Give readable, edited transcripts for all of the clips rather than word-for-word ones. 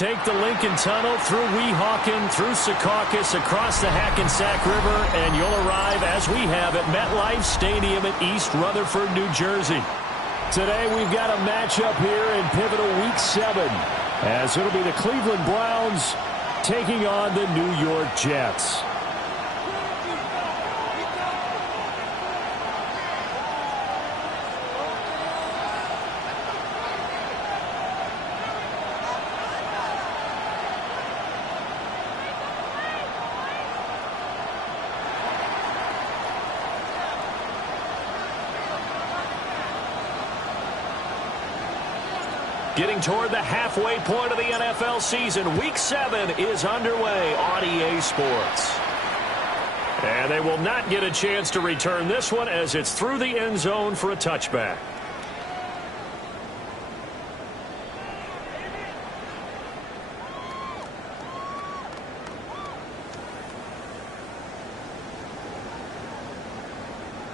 take the Lincoln Tunnel through Weehawken, through Secaucus, across the Hackensack River, and you'll arrive, as we have, at MetLife Stadium in East Rutherford, New Jersey. Today we've got a matchup here in pivotal Week 7, as it'll be the Cleveland Browns taking on the New York Jets. Getting toward the halfway point of the NFL season, Week 7 is underway on EA Sports. And they will not get a chance to return this one as it's through the end zone for a touchback.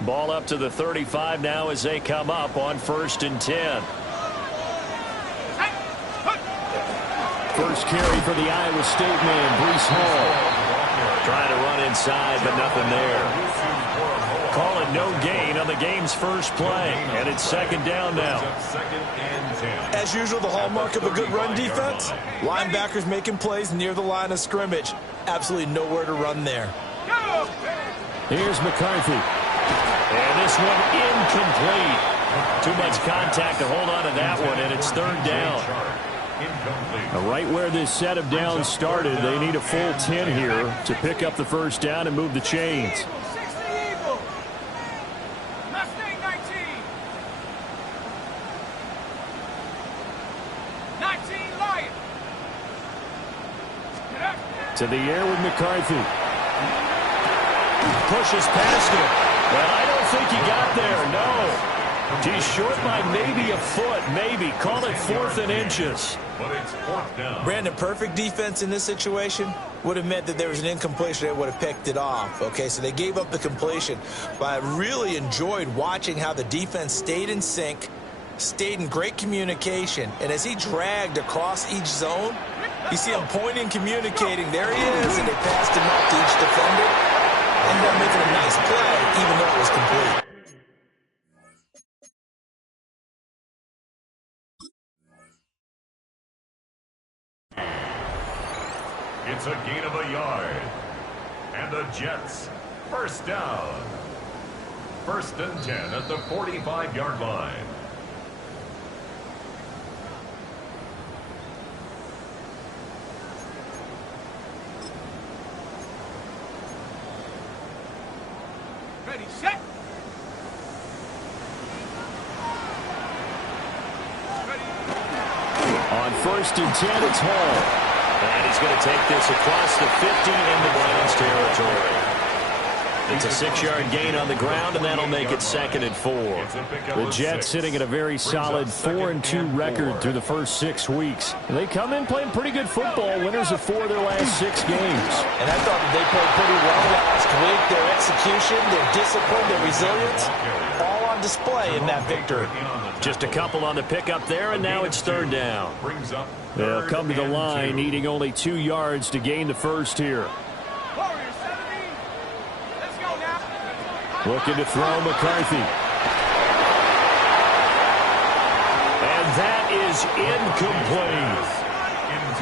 Ball up to the 35 now as they come up on 1st and 10. First carry for the Iowa State man, Breece Hall. Trying to run inside, but nothing there. Call it no gain on the game's first play, and it's 2nd down now. As usual, the hallmark of a good run defense, linebackers making plays near the line of scrimmage. Absolutely nowhere to run there. Here's McCarthy. And this one incomplete. Too much contact to hold on to that one, and it's 3rd down. Right where this set of downs started, they need a full 10 here to pick up the 1st down and move the chains. To the air with McCarthy. Pushes past him. Well, I don't think he got there, no. He's short by maybe a foot, maybe. Call it 4th and inches. But it's 4th down. Brandon, perfect defense in this situation would have meant that there was an incompletion. They would have picked it off. Okay, so they gave up the completion. But I really enjoyed watching how the defense stayed in sync, stayed in great communication. And as he dragged across each zone, you see him pointing, communicating. There he is, and they passed him up to each defender. Ended up making a nice play, even though it was complete. It's a gain of a yard. And the Jets, 1st down. 1st and 10 at the 45-yard line. Ready, set. On 1st and 10, it's Hall. And he's going to take this across the 50 into Browns territory. It's a 6-yard gain on the ground, and that'll make it 2nd and 4. The Jets sitting at a very solid 4-2 record through the first 6 weeks. They come in playing pretty good football, winners of 4 of their last 6 games. And I thought that they played pretty well last week. Their execution, their discipline, their resilience, all on display in that victory. Just a couple on the pickup there, and now it's 3rd down. They'll come to the line, needing only 2 yards to gain the 1st here. Looking to throw McCarthy. And that is incomplete.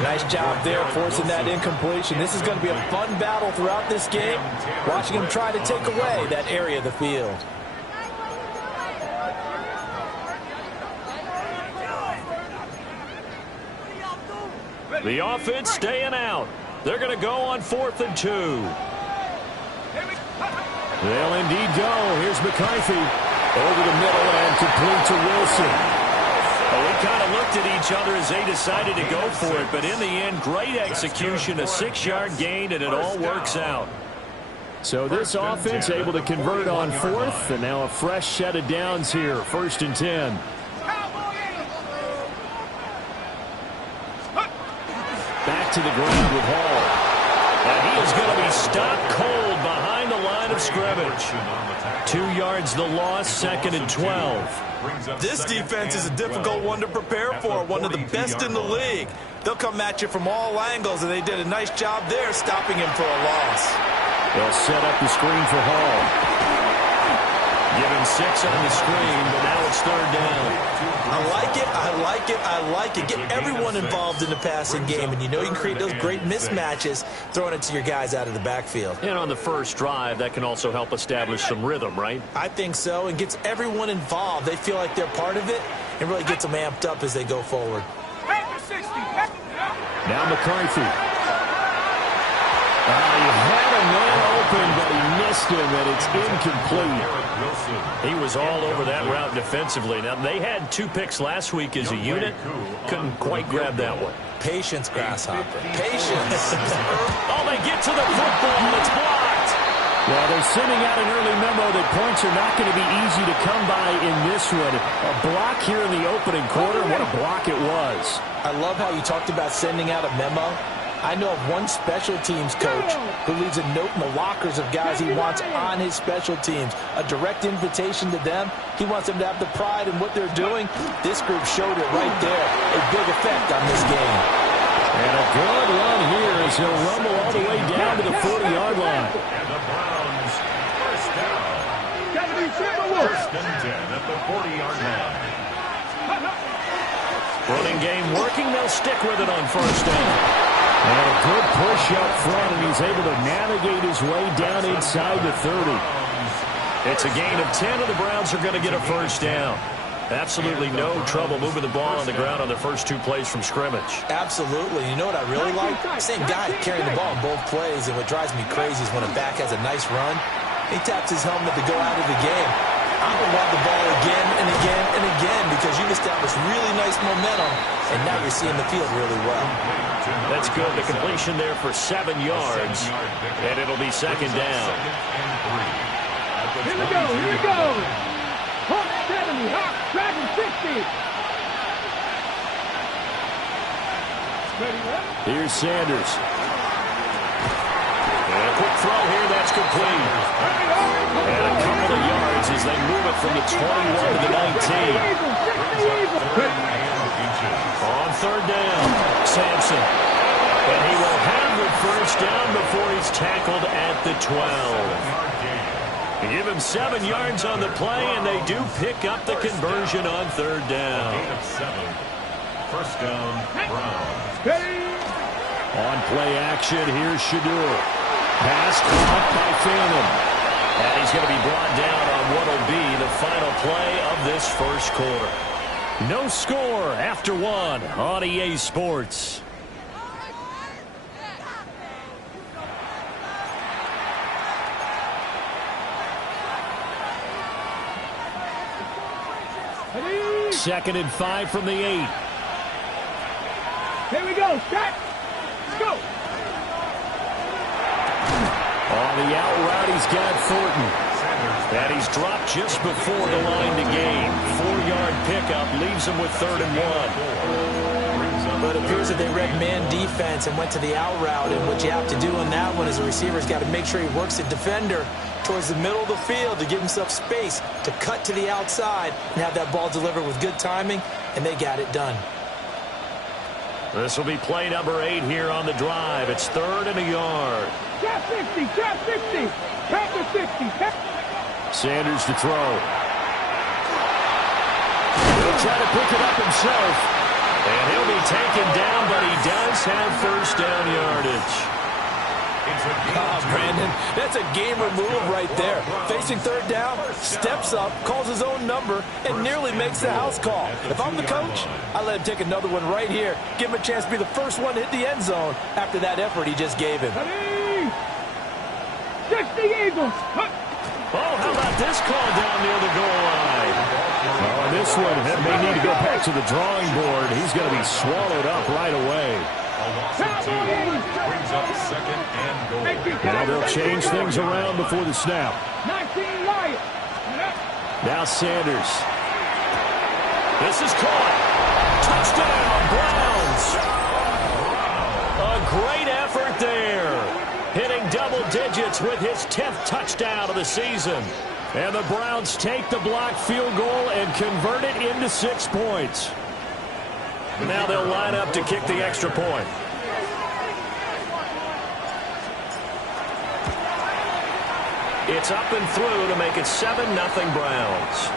Nice job there forcing that incompletion. This is going to be a fun battle throughout this game, watching him try to take away that area of the field. The offense staying out. They're going to go on 4th and 2. They'll indeed go. Here's McCarthy. Over the middle and complete to Wilson. Well, we kind of looked at each other as they decided to go for it, but in the end, great execution, a 6-yard gain, and it all works out. So this offense able to convert on 4th, and now a fresh set of downs here, 1st and 10. Back to the ground with Hall. And he is going to be stopped cold behind the line of scrimmage. 2 yards the loss, 2nd and 12. This defense is a difficult one to prepare for, one of the best in the league. They'll come at you from all angles, and they did a nice job there stopping him for a loss. They'll set up the screen for Hall. Given 6 on the screen, but now it's 3rd down. I like it, I like it, I like it. Get everyone involved in the passing game, and you know you can create those great mismatches throwing it to your guys out of the backfield. And on the first drive, that can also help establish some rhythm, right? I think so, and gets everyone involved. They feel like they're part of it, and really gets them amped up as they go forward. Now McCarthy. He had a man open, but he missed him, and it's incomplete. He was all over that route defensively. Now, they had 2 picks last week as a unit. Couldn't quite grab that one. Patience, Grasshopper. Patience. Oh, they get to the football. It's blocked. Well, they're sending out an early memo that points are not going to be easy to come by in this one. A block here in the opening quarter. What a block it was. I love how you talked about sending out a memo. I know of one special teams coach who leaves a note in the lockers of guys he wants on his special teams. A direct invitation to them. He wants them to have the pride in what they're doing. This group showed it right there. A big effect on this game. And a good run here as he'll rumble all the way down to the 40-yard line. And the Browns, first down. First and 10 at the 40-yard line. Running game working. They'll stick with it on first down. And a good push up front, and he's able to navigate his way down inside the 30. It's a gain of 10, and the Browns are going to get a first down. Absolutely no trouble moving the ball on the ground on the first 2 plays from scrimmage. Absolutely. You know what I really like? Same guy carrying the ball in both plays, and what drives me crazy is when a back has a nice run, he taps his helmet to go out of the game. I'm going to want the ball again and again and again because you've established really nice momentum, and now you're seeing the field really well. That's good. The completion there for 7 yards, and it'll be 2nd down. Here we go, here we go. Hawk 70, Hawk, Dragon 60. Here's Sanders. And a quick throw here, that's complete. And a couple of yards as they move it from the 21 to the 19. On 3rd down, Sampson. And he will have the first down before he's tackled at the 12. Give him 7 yards on the play, and they do pick up the conversion on 3rd down. First down, Browns. On play action, here's Shadur. Pass caught by Phantom. And he's going to be brought down on what will be the final play of this first quarter. No score after 1 on EA Sports. Ready? 2nd and 5 from the 8. Here we go, set, let's go. On the out route, he's got Thornton. And he's dropped just before the line to gain. 4-yard pickup leaves him with 3rd and 1. But it appears that they read man defense and went to the out route. And what you have to do on that one is a receiver's got to make sure he works the defender towards the middle of the field to give himself space to cut to the outside and have that ball delivered with good timing, and they got it done. This will be play number 8 here on the drive. It's 3rd and a yard. Cap 60, cap 60, cap 60. Sanders to throw. He'll try to pick it up himself. And he'll be taken down, but he does have first down yardage. Brandon, that's a gamer move right there. Facing 3rd down, steps up, calls his own number, and nearly makes the house call. If I'm the coach, I let him take another one right here. Give him a chance to be the first one to hit the end zone after that effort he just gave him. Ready? 60 Eagles. Oh, how about this call down near the goal line? Oh, this one may need to go back to the drawing board. He's going to be swallowed up right away. Brings up 2nd and goal. Now they'll change things around before the snap. 19 Lions. Now Sanders. This is caught. Touchdown, Browns. A great effort there. Hitting double digits with his 10th touchdown of the season. And the Browns take the blocked field goal and convert it into 6 points. Now they'll line up to kick the extra point. It's up and through to make it 7-0 Browns.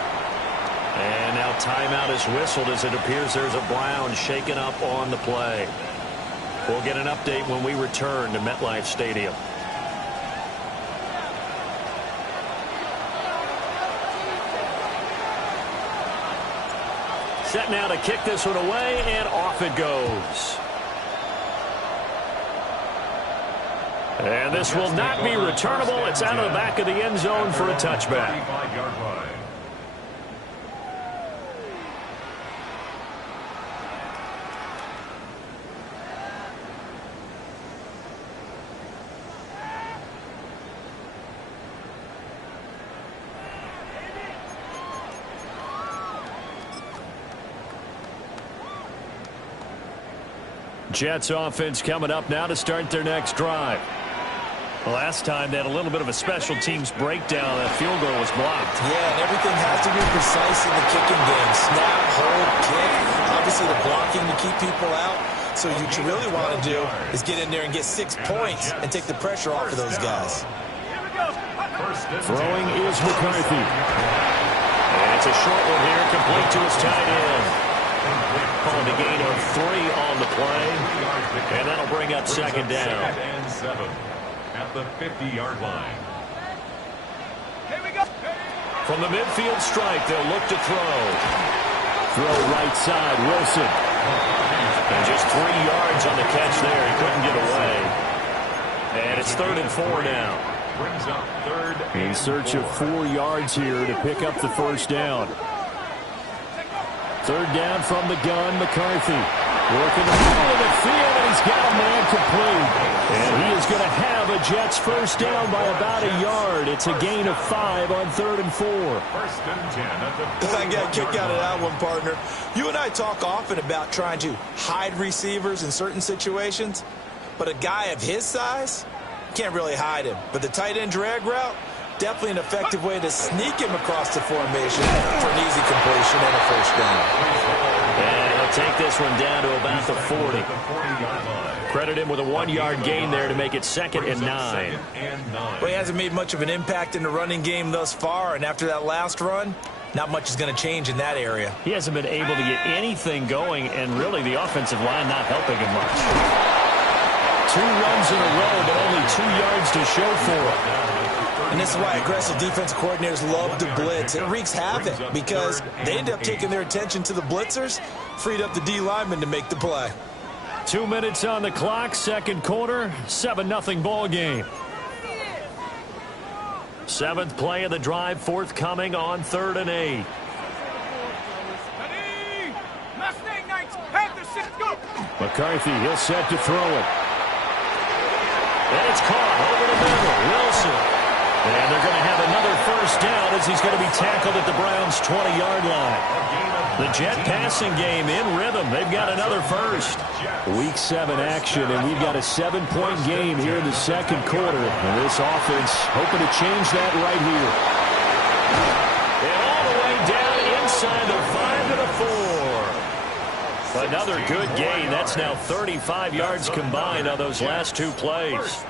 And now timeout is whistled as it appears there's a Brown shaken up on the play. We'll get an update when we return to MetLife Stadium. Set now to kick this one away, and off it goes. And this will not be returnable. It's out of the back of the end zone for a touchback. Jets offense coming up now to start their next drive. Last time they had a little bit of a special teams breakdown. That field goal was blocked. Yeah, and everything has to be precise in the kicking game. Snap, hold, kick. Obviously the blocking to keep people out. So what you really want to do is get in there and get 6 points and take the pressure off of those guys. Throwing is McCarthy. And it's a short one here, complete to his tight end. Calling a gain of 3 on the play. And that'll bring up second down. At the 50-yard line. Here we go. From the midfield stripe, they'll look to throw. Throw right side, Wilson. And just 3 yards on the catch there. He couldn't get away. And it's 3rd and 4 now. Brings up 3rd. In search of 4 yards here to pick up the first down. 3rd down from the gun, McCarthy. Working the middle of the field, and he's got a man complete. And he is going to have a Jets first down by about a yard. It's a gain of 5 on 3rd and 4. 1st and 10 at the I got a kick out of that one, partner. You and I talk often about trying to hide receivers in certain situations, but a guy of his size can't really hide him. But the tight end drag route, definitely an effective way to sneak him across the formation for an easy completion and a first down. And he'll take this one down to about the 40. Credit him with a 1-yard gain there to make it 2nd and 9. Well, he hasn't made much of an impact in the running game thus far, and after that last run, not much is going to change in that area. He hasn't been able to get anything going, and really the offensive line not helping him much. 2 runs in a row, but only 2 yards to show for it. And this is why aggressive defensive coordinators love to blitz. It wreaks havoc because they end up taking their attention to the blitzers, freed up the D lineman to make the play. 2 minutes on the clock, second quarter, 7-0 ball game. 7th play of the drive, forthcoming on 3rd and 8. McCarthy, he'll set to throw it. And it's caught over the middle. Wilson. And they're going to have another first down as he's going to be tackled at the Browns' 20-yard line. The Jet passing game in rhythm. They've got another first. Week 7 action, and we've got a 7-point game here in the second quarter. And this offense hoping to change that right here. And all the way down inside the 5 to the 4. Another good gain. That's now 35 yards combined on those last 2 plays.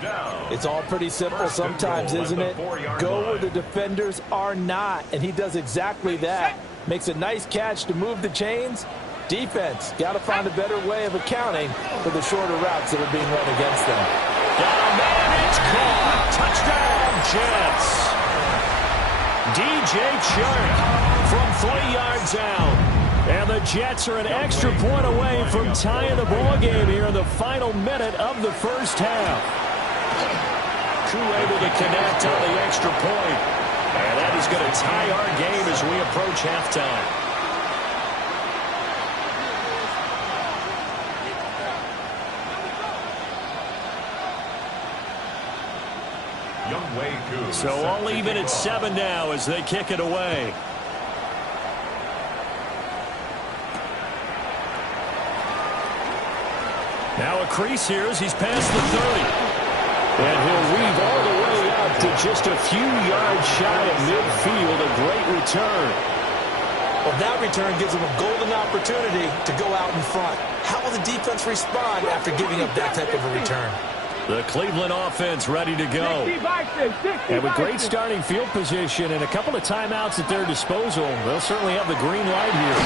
It's all pretty simple sometimes, isn't it? Go where the defenders are not, and he does exactly that. Makes a nice catch to move the chains. Defense, got to find a better way of accounting for the shorter routes that are being run against them. Got a man, it's caught. Touchdown, Jets. DJ Chark from 3 yards out. And the Jets are an extra point away from tying the ball game here in the final minute of the first half. Koo able to connect on the extra point. And that is going to tie our game as we approach halftime. So I'll leave it at 7 now as they kick it away. Now a crease here as he's past the 30. And he'll weave all the way up to just a few yards shy of midfield. A great return. Well, that return gives them a golden opportunity to go out in front. How will the defense respond after giving up that type of a return? The Cleveland offense ready to go. And with great starting field position and a couple of timeouts at their disposal, they'll certainly have the green light here.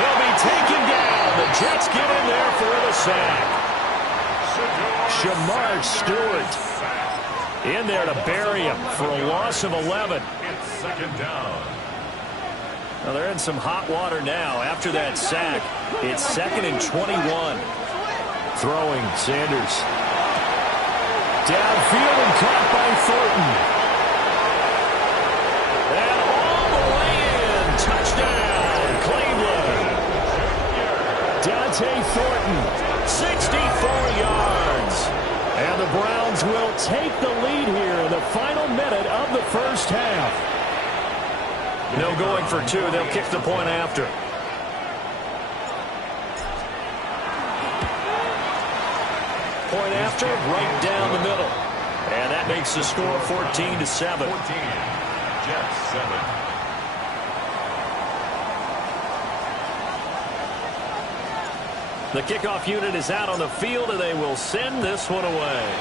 He'll be taken down. The Jets get in there for the sack. Shamar Stewart in there to bury him for a loss of 11. It's second down. Well, they're in some hot water now after that sack. It's 2nd and 21. Throwing Sanders. Downfield and caught by Thornton. And all the way in. Touchdown, Cleveland. Dante Thornton, 64 yards. And the Browns will take the lead here in the final minute of the first half. No going for two. They'll kick the point after. Point after, right down the middle. And that makes the score 14-7. 14. Jets 7. The kickoff unit is out on the field, and they will send this one away.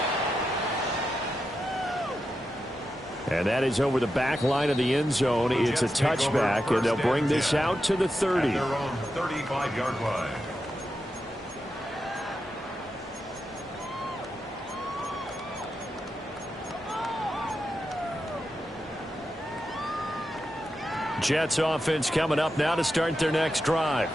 And that is over the back line of the end zone. It's a touchback, and they'll bring this out to the 30. At their own 35-yard line. Jets offense coming up now to start their next drive.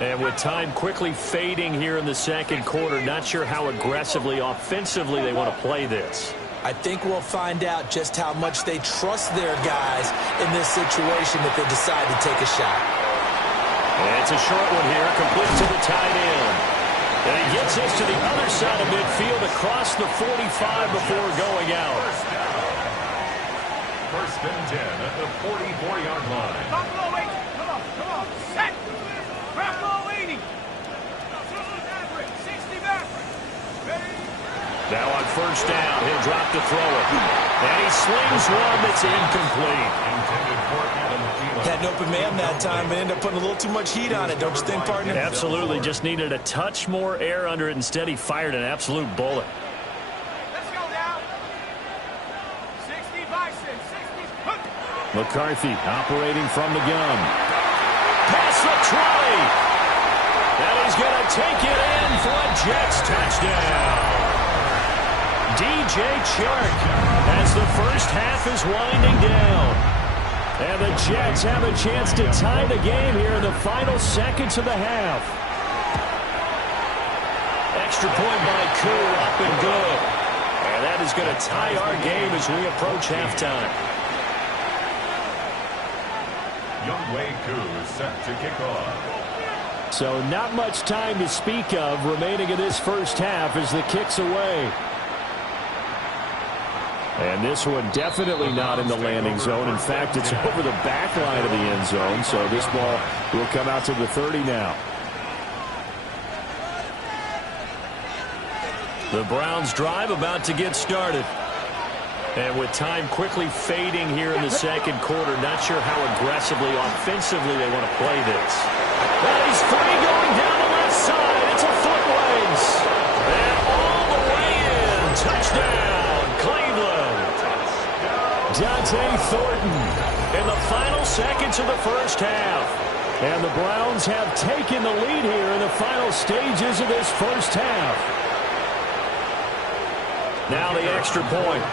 And with time quickly fading here in the second quarter, not sure how aggressively, offensively they want to play this. I think we'll find out just how much they trust their guys in this situation if they decide to take a shot. And it's a short one here, complete to the tight end. And he gets us to the other side of midfield across the 45 before going out. First and 10 at the 44-yard line. Buffalo 80. Come on. Set. Buffalo 80. 60 back. Ready. Now on first down, he'll drop to throw it. And he slings one that's incomplete. Intended for Adam Thielen. Had an open man that time, but ended up putting a little too much heat on it, don't you think, partner? Absolutely. Just needed a touch more air under it. Instead, he fired an absolute bullet. Let's go now. 60 Bison. 60. McCarthy operating from the gun. Pass the trolley. And he's going to take it in for a Jets touchdown. DJ Chark as the first half is winding down. And the Jets have a chance to tie the game here in the final seconds of the half. Extra point by Koo, up and good. And that is going to tie our game as we approach halftime. Younghoe Koo is set to kick off. So not much time to speak of remaining in this first half as the kick's away. And this one definitely not in the landing zone. In fact, it's over the back line of the end zone. So this ball will come out to the 30 now. The Browns drive about to get started. And with time quickly fading here in the second quarter, not sure how aggressively, offensively they want to play this. Well, he's free going down the left side. It's a foot race. And all the way in. Touchdown, Cleveland. Dante Thornton in the final seconds of the first half. And the Browns have taken the lead here in the final stages of this first half. Now the extra point.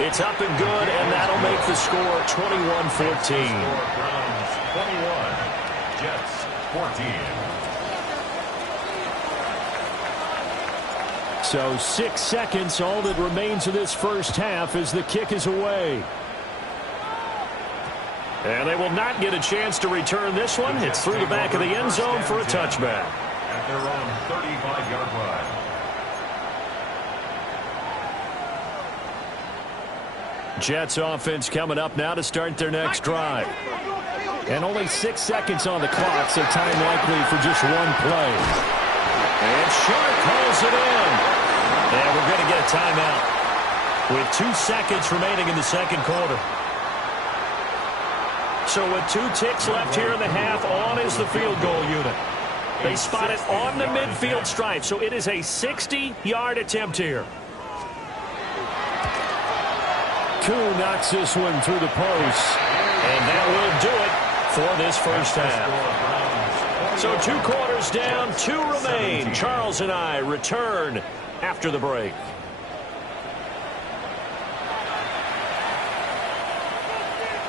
It's up and good, and that'll make the score 21-14. Browns 21, Jets 14. So 6 seconds, all that remains of this first half as the kick is away. And they will not get a chance to return this one. It's through the back of the end zone for a touchback. At their own 35-yard line. Jets offense coming up now to start their next drive. And only 6 seconds on the clock, so time likely for just one play. And Sharp pulls it in. And we're going to get a timeout with 2 seconds remaining in the second quarter. So with 2 ticks left here in the half, on is the field goal unit. They spot it on the midfield stripe, so it is a 60-yard attempt here. Koo knocks this one through the post. And that will do it for this first half. So 2 quarters down, 2 remain. Charles and I return after the break.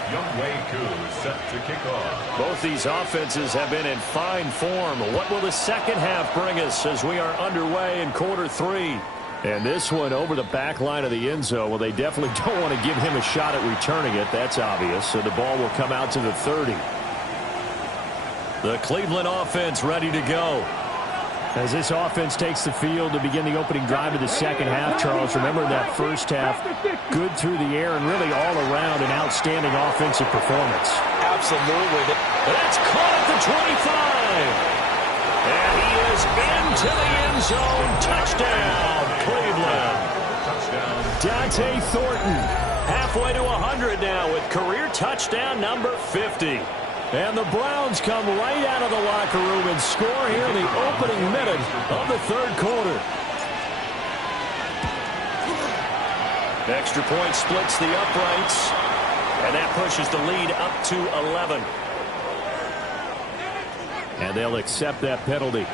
Younghoe Koo set to kick off. Both these offenses have been in fine form. What will the second half bring us as we are underway in quarter 3? And this one over the back line of the end zone. Well, they definitely don't want to give him a shot at returning it. That's obvious. So the ball will come out to the 30. The Cleveland offense ready to go. As this offense takes the field to begin the opening drive of the second half, Charles, remember that first half, good through the air and really all around an outstanding offensive performance. Absolutely. That's caught at the 25. And he is into the end zone. Touchdown, Cleveland. Touchdown. Dante Thornton. Halfway to 100 now with career touchdown number 50. And the Browns come right out of the locker room and score here in the opening minute of the third quarter. Extra point splits the uprights. And that pushes the lead up to 11. And they'll accept that penalty.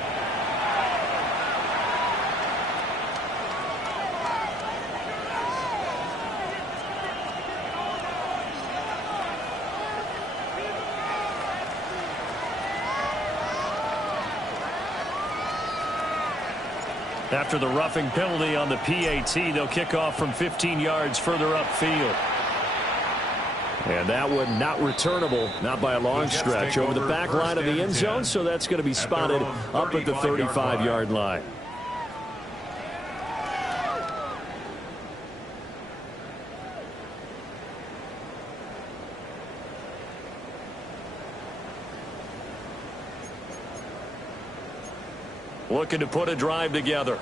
After the roughing penalty on the PAT, they'll kick off from 15 yards further upfield. And that one not returnable, not by a long stretch, over the back line of the end zone, so that's going to be spotted up at the 35-yard line. Looking to put a drive together.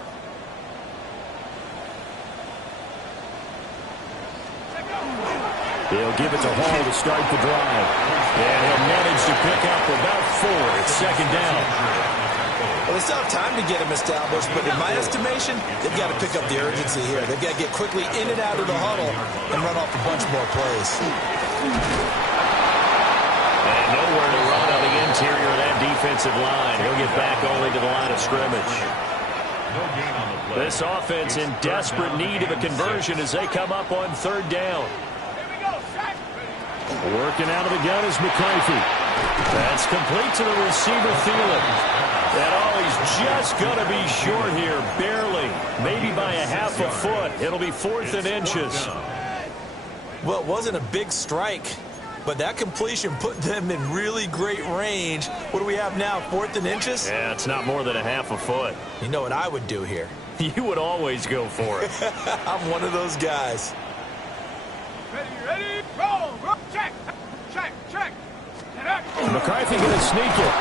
They'll give it to Hall to start the drive. And he'll manage to pick up about 4. It's second down. Well, they still have time to get him established, but in my estimation, they've got to pick up the urgency here. They've got to get quickly in and out of the huddle and run off a bunch more plays. And nowhere to run on the interior of that defensive line. He'll get back only to the line of scrimmage. This offense in desperate need of a conversion as they come up on third down. Working out of the gun is McCarthy. That's complete to the receiver, Thielen. And he's just going to be short here, barely. Maybe by a half a foot. It'll be 4th and inches. Well, it wasn't a big strike, but that completion put them in really great range. What do we have now, 4th and inches? Yeah, it's not more than a half a foot. You know what I would do here? You would always go for it. I'm one of those guys. Ready, roll, check. McCarthy going to sneak it.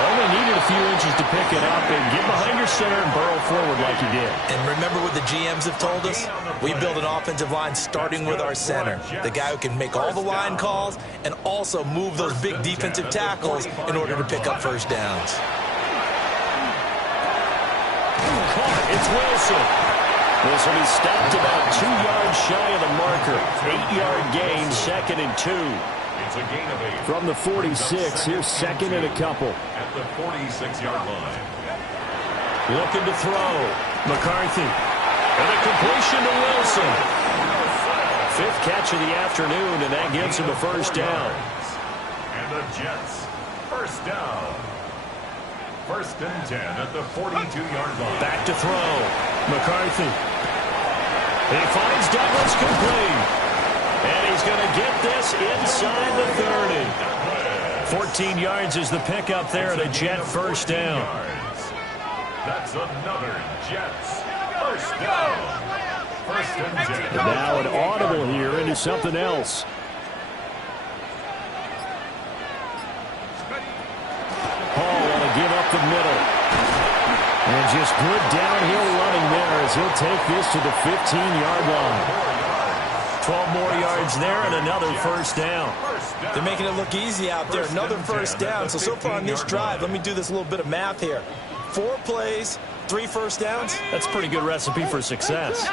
Only needed a few inches to pick it up and get behind your center and burrow forward like he did. And remember what the GMs have told us? We build an offensive line starting with our center. The guy who can make all the line calls and also move those big defensive tackles in order to pick up first downs. Caught. It's Wilson. This will be stopped about 2 yards shy of the marker. 8-yard gain, 2nd and 2. It's a gain of 8. From the 46, here's 2nd and a couple. At the 46-yard line. Looking to throw. McCarthy. And a completion to Wilson. 5th catch of the afternoon, and that gives him a first down. And the Jets, first down. 1st and 10 at the 42-yard line. Back to throw. McCarthy. He finds Douglas complete. And he's going to get this inside the 30. 14 yards is the pickup there at a Jet first down. That's another Jets first down. 1st and 10. And now an audible here into something else. Hall want to give up the middle. And just good downhill running there as he'll take this to the 15-yard line. 12 more yards there and another first down. They're making it look easy out there. Another first down. So far on this drive, let me do this little bit of math here. 4 plays, 3 first downs. That's a pretty good recipe for success.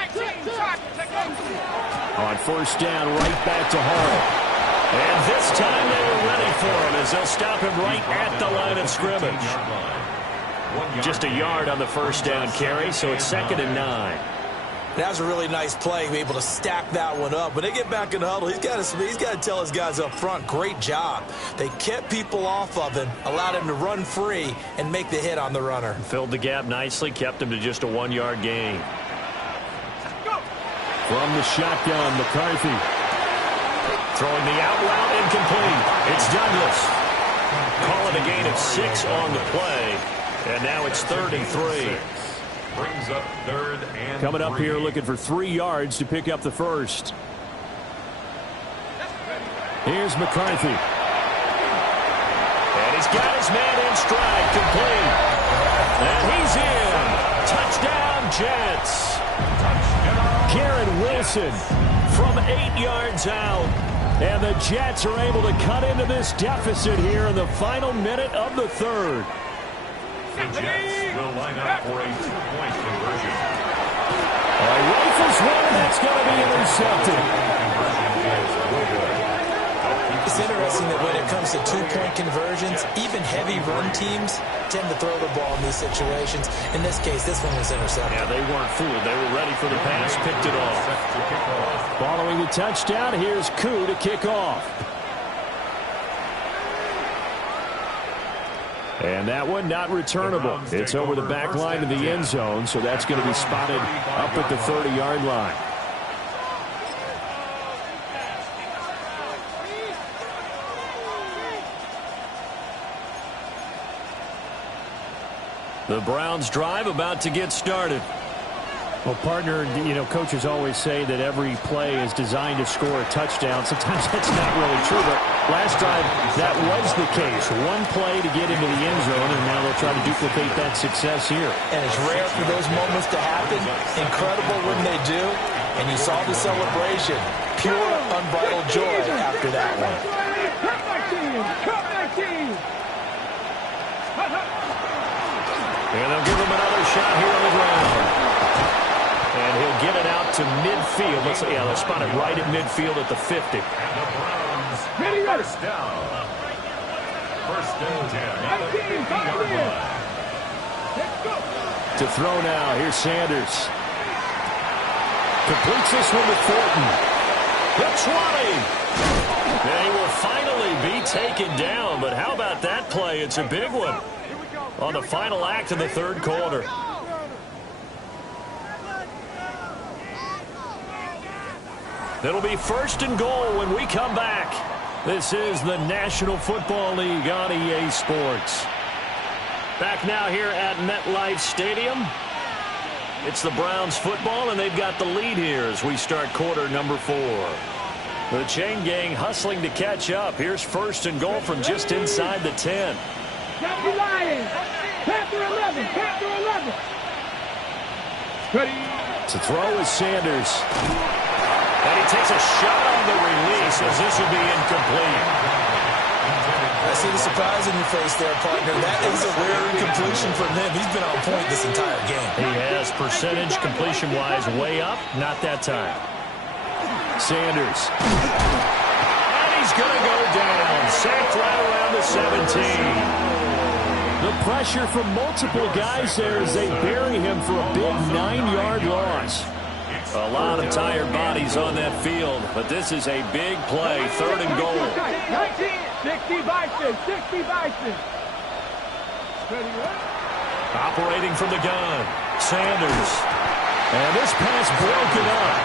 On first down, right back to Hall. And this time they were ready for him as they'll stop him right at the line of scrimmage. Just a yard on the first down carry, so it's 2nd and 9. That was a really nice play, be able to stack that one up. When they get back in the huddle, he's got to tell his guys up front, great job. They kept people off of him, allowed him to run free and make the hit on the runner. Filled the gap nicely, kept him to just a 1-yard gain. From the shotgun, McCarthy. Throwing the out route incomplete. It's Douglas. Call it a gain of 6 on the play. And now it's 33. Brings up 3rd and Coming up 3. here looking for 3 yards to pick up the first. Here's McCarthy. And he's got his man in stride, complete. And he's in. Touchdown, Jets. Garrett Wilson from 8 yards out. And the Jets are able to cut into this deficit here in the final minute of the 3rd. The Jets will line up for a 2-point conversion. Rifles one, that's going to be intercepted. It's interesting that when it comes to 2-point conversions, even heavy run teams tend to throw the ball in these situations. In this case, this one was intercepted. Yeah, they weren't fooled. They were ready for the pass, picked it off. Following the touchdown, here's Koo to kick off. And that one not returnable. It's over the back line of the end zone, so that's going to be spotted up at the 30-yard line. The Browns drive about to get started. Well, partner, you know, coaches always say that every play is designed to score a touchdown. Sometimes that's not really true, but last time that was the case. One play to get into the end zone, and now they'll try to duplicate that success here. And it's rare for those moments to happen. Incredible when they do. And you saw the celebration. Pure, unbridled joy after that one. Cut my team! Cut my team! And they'll give him another shot here on the ground. And he'll get it out to midfield. Let's see, yeah, they'll spot it right at midfield at the 50. And the Browns, Ready, ready. first down. 1st and 10 at the 19, 50-yard line. Let's go! To throw now, here's Sanders. Completes this one with Thornton. The 20. They will finally be taken down, but how about that play? It's a big one on the final act of the 3rd quarter. It'll be 1st and goal when we come back. This is the National Football League on EA Sports. Back now here at MetLife Stadium. It's the Browns football, and they've got the lead here as we start quarter number 4. The chain gang hustling to catch up. Here's 1st and goal from just inside the 10. Got the Lions! Panther 11! Panther 11! Ready! To throw is Sanders. And he takes a shot on the release as this will be incomplete. I see the surprise in your face there, partner. That is a rare incompletion from him. He's been on point this entire game. He has percentage completion-wise way up. Not that time. Sanders. And he's going to go down. Sacked right around the 17. The pressure from multiple guys there as they bury him for a big 9-yard loss. A lot of tired bodies on that field, but this is a big play. 3rd and goal. 60 Bison! 60 Bison! Ready, Operating from the gun. Sanders. And this pass broken up.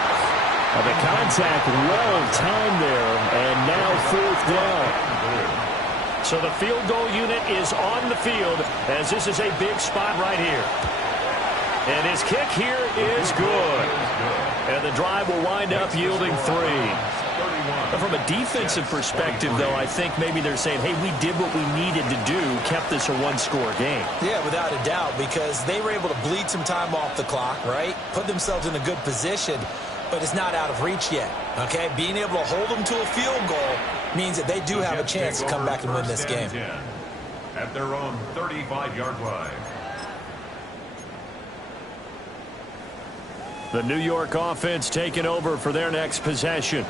The contact well timed there, and now 4th down. So the field goal unit is on the field as this is a big spot right here. And his kick here is good. And the drive will wind up yielding 3. But from a defensive perspective, though, I think maybe they're saying, hey, we did what we needed to do, kept this a one-score game. Yeah, without a doubt, because they were able to bleed some time off the clock, right? Put themselves in a good position, but it's not out of reach yet, okay? Being able to hold them to a field goal means that they do have a chance to come back and win this game. At their own 35-yard line. The New York offense taking over for their next possession.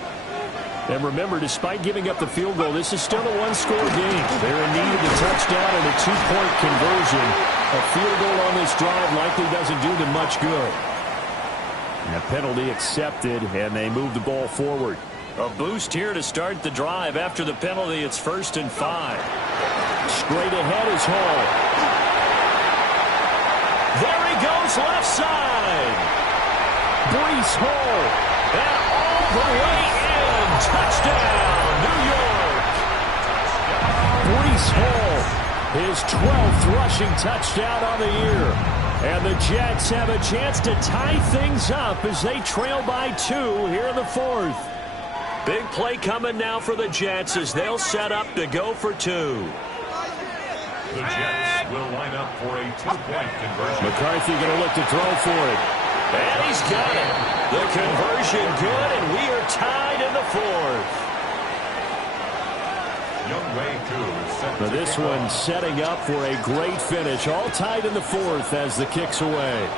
And remember, despite giving up the field goal, this is still a one-score game. They're in need of a touchdown and a two-point conversion. A field goal on this drive likely doesn't do them much good. And a penalty accepted, and they move the ball forward. A boost here to start the drive. After the penalty, it's 1st and 5. Straight ahead is Hall. There he goes, left side. Breece Hall. And all the way in. Touchdown, New York. Breece Hall, his 12th rushing touchdown on the year. And the Jets have a chance to tie things up as they trail by 2 here in the 4th. Big play coming now for the Jets as they'll set up to go for 2. The Jets will line up for a two-point conversion. McCarthy going to look to throw for it. And he's got it. The conversion good, and we are tied in the 4th. But this one setting up for a great finish. All tied in the 4th as the kick's away.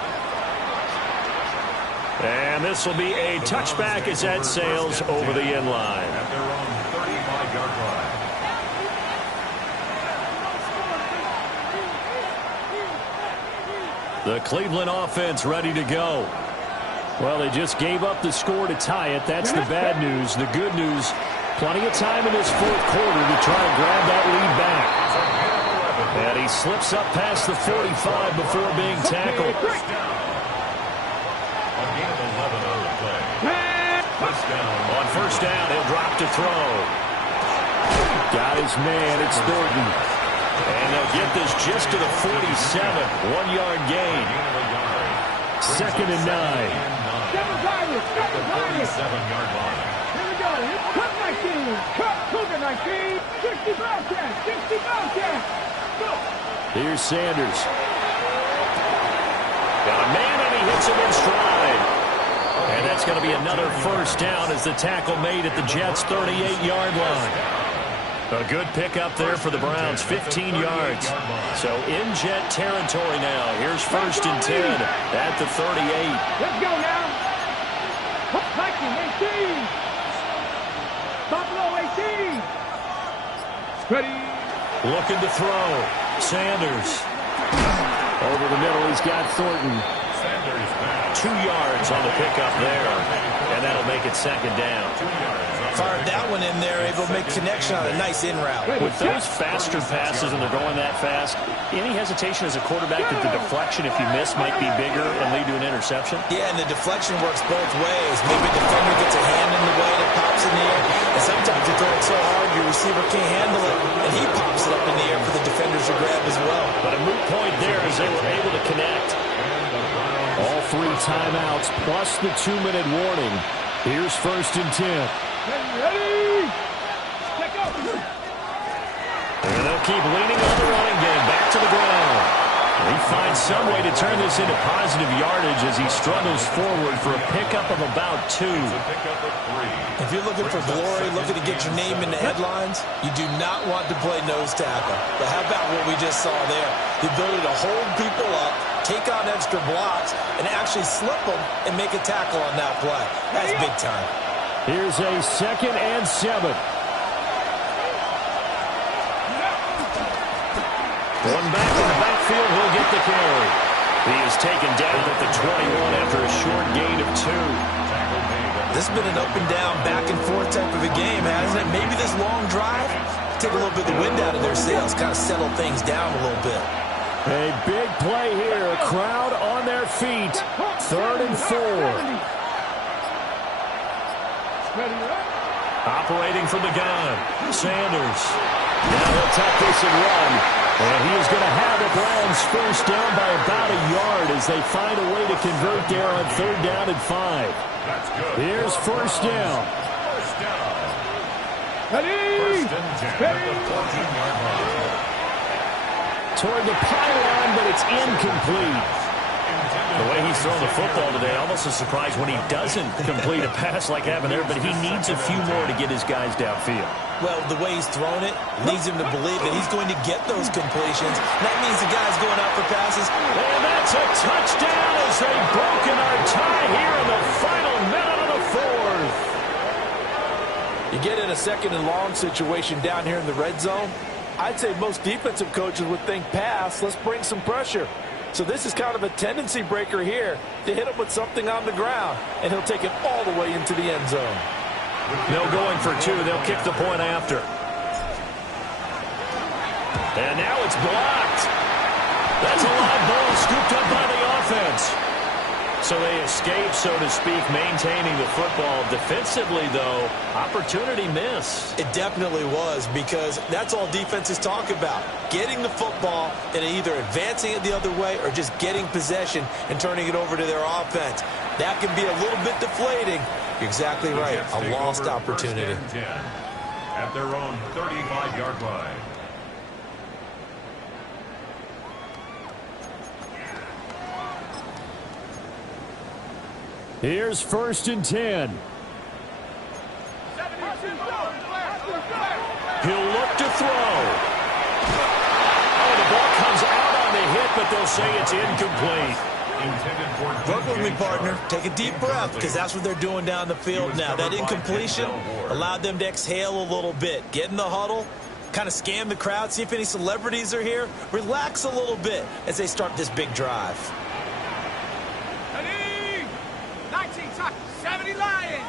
And this will be a touchback as that sails over the end line. At their own 35-yard line. The Cleveland offense ready to go. Well, they just gave up the score to tie it. That's the bad news. The good news, plenty of time in this 4th quarter to try and grab that lead back. And he slips up past the 45 before being tackled. On 1st down, he'll drop to throw. Got his man, it's Thornton. And they'll get this just to the 47, 1-yard gain. 2nd and 9. 47-yard line. Here we go. Cut 19. Cut Cougar 19. 60 Bobcats. 60 Bobcats. Go. Here's Sanders. Got a man, and he hits him in stride. And that's going to be another 1st down as the tackle made at the Jets' 38-yard line. A good pickup there for the Browns, 15 yards. So in Jet territory now. Here's 1st and 10 at the 38. Let's go now. Viking 18. Buffalo 18. Ready. Looking to throw. Sanders. Over the middle, he's got Thornton. 2 yards on the pickup there. And that'll make it 2nd down. Fired that one in there, able to make connection on a nice in route. With those faster passes and they're going that fast, any hesitation as a quarterback that the deflection, if you miss, might be bigger and lead to an interception? Yeah, and the deflection works both ways. Maybe a defender gets a hand in the way and it pops in the air. And sometimes you throw it so hard your receiver can't handle it, and he pops it up in the air for the defenders to grab as well. But a moot point there as they were able to connect. All 3 timeouts plus the 2-minute warning. Here's 1st and 10. Ready. Check out. And they'll keep leaning on the running game. Back to the ground. He finds some way to turn this into positive yardage as he struggles forward for a pickup of about 2. If you're looking for glory, looking to get your name in the headlines, you do not want to play nose tackle. But how about what we just saw there? The ability to hold people up, take on extra blocks, and actually slip them and make a tackle on that play. That's big time. Here's a 2nd and 7. One back in the backfield, he'll get the carry. He is taken down at the 21 after a short gain of 2. This has been an up and down, back and forth type of a game, hasn't it? Maybe this long drive, take a little bit of the wind out of their sails, kind of settle things down a little bit. A big play here, a crowd on their feet. 3rd and 4. Operating from the gun, Sanders. Now he'll tuck this and run. And he is going to have the Browns 1st down by about a yard as they find a way to convert there on 3rd down and 5. Here's 1st down. First and 10 at the 14-yard line. Toward the pylon, but it's incomplete. The way he's thrown the football today, almost a surprise when he doesn't complete a pass like happened there, but he needs a few more to get his guys downfield. Well, the way he's thrown it leads him to believe that he's going to get those completions. That means the guy's going out for passes. And that's a touchdown as they've broken our tie here in the final minute of the fourth. You get in a second and long situation down here in the red zone, I'd say most defensive coaches would think pass, let's bring some pressure. So this is kind of a tendency breaker here to hit him with something on the ground, and he'll take it all the way into the end zone. No going for two. They'll kick the point after. And now it's blocked. That's a live ball scooped up by the offense. So they escape, so to speak, maintaining the football. Defensively, though, opportunity missed. It definitely was, because that's all defenses talk about. Getting the football and either advancing it the other way or just getting possession and turning it over to their offense. That can be a little bit deflating. You're exactly right. A lost opportunity. First and 10 at their own 35-yard line. Here's first and 10. He'll look to throw. Oh, the ball comes out on the hit, but they'll say it's incomplete. Work with me, partner. Take a deep breath, because that's what they're doing down the field now. That incompletion allowed them to exhale a little bit. Get in the huddle, kind of scan the crowd, see if any celebrities are here. Relax a little bit as they start this big drive. 70 Lions.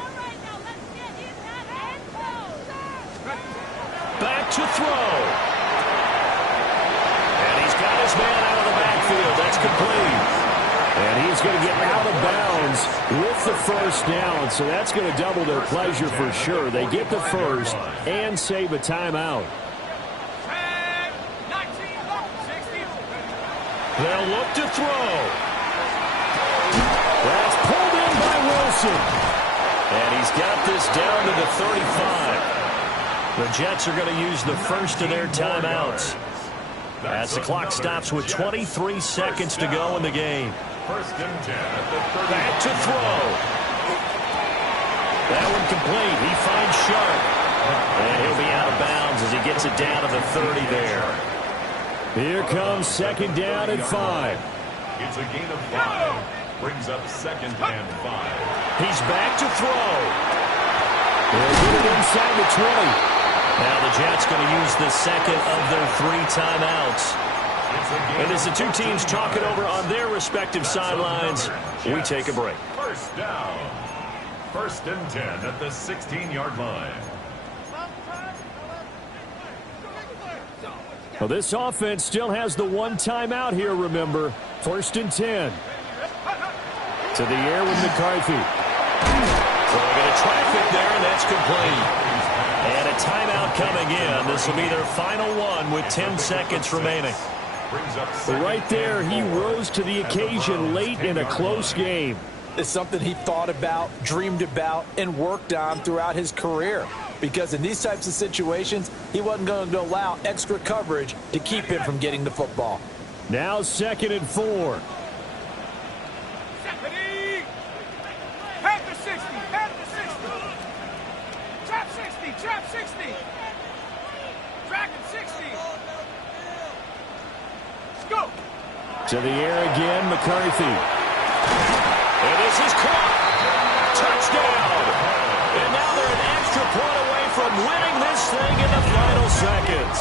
Back to throw. And he's got his man out of the backfield. That's complete. And he's going to get out of bounds with the first down, so that's going to double their pleasure for sure. They get the first and save a timeout. They'll look to throw. That's pulled in by Wilson. And he's got this down to the 35. The Jets are going to use the first of their timeouts as the clock stops with 23 seconds to go in the game. First and 10 at the 30. Back to throw. That one complete. He finds Sharp. And he'll be out of bounds as he gets it down to the 30 there. Here comes second down and 5. It's a gain of 5. Brings up second and 5. He's back to throw. They'll get it inside the 20. Now the Jets going to use the second of their 3 timeouts. And as the two teams talk it over on their respective sidelines, we take a break. First down. First and 10 at the 16-yard line. Well, this offense still has the one timeout here, remember. First and 10. To the air with McCarthy. Throwing into traffic there, and that's complete. And a timeout coming in. This will be their final one with 10 seconds remaining. Right there, he rose to the occasion late in a close game. It's something he thought about, dreamed about, and worked on throughout his career. Because in these types of situations, he wasn't going to allow extra coverage to keep him from getting the football. Now second and 4. Panther 60, Panther 60. Trap 60, trap 60. Dragon 60. Go. To the air again, McCarthy. And this is caught. Touchdown. And now they're an extra point away from winning this thing in the final seconds.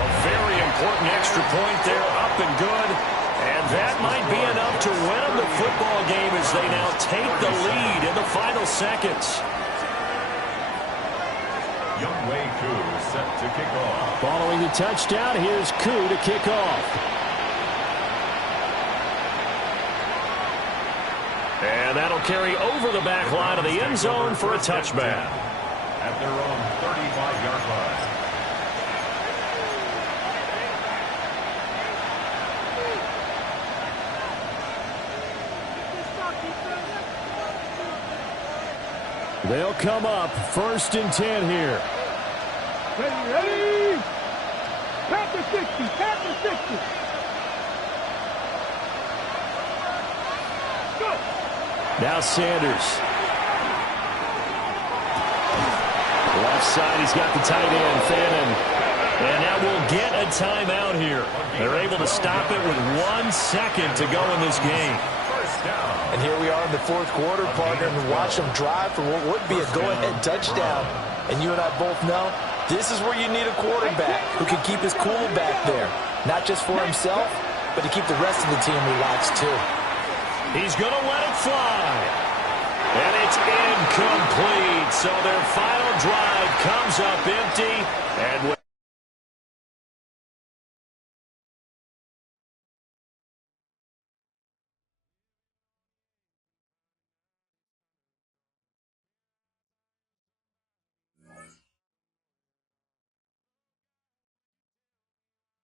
A very important extra point there, up and good. And that might be enough to win them the football game as they now take the lead in the final seconds. Younghoe Koo set to kick off. Following the touchdown, here's Koo to kick off. And that'll carry over the back line of the end zone for a touchback. At their own 35-yard line. They'll come up 1st and 10 here. Ready? Tap the 60. Tap the 60. Go. Now Sanders. Left side, he's got the tight end, Fannin. And now we'll get a timeout here. They're able to stop it with 1 second to go in this game. And here we are in the 4th quarter, partner, and watch them drive for what would be a go-ahead touchdown. And you and I both know this is where you need a quarterback who can keep his cool back there. Not just for himself, but to keep the rest of the team relaxed too. He's going to let it fly. And it's incomplete. So their final drive comes up empty.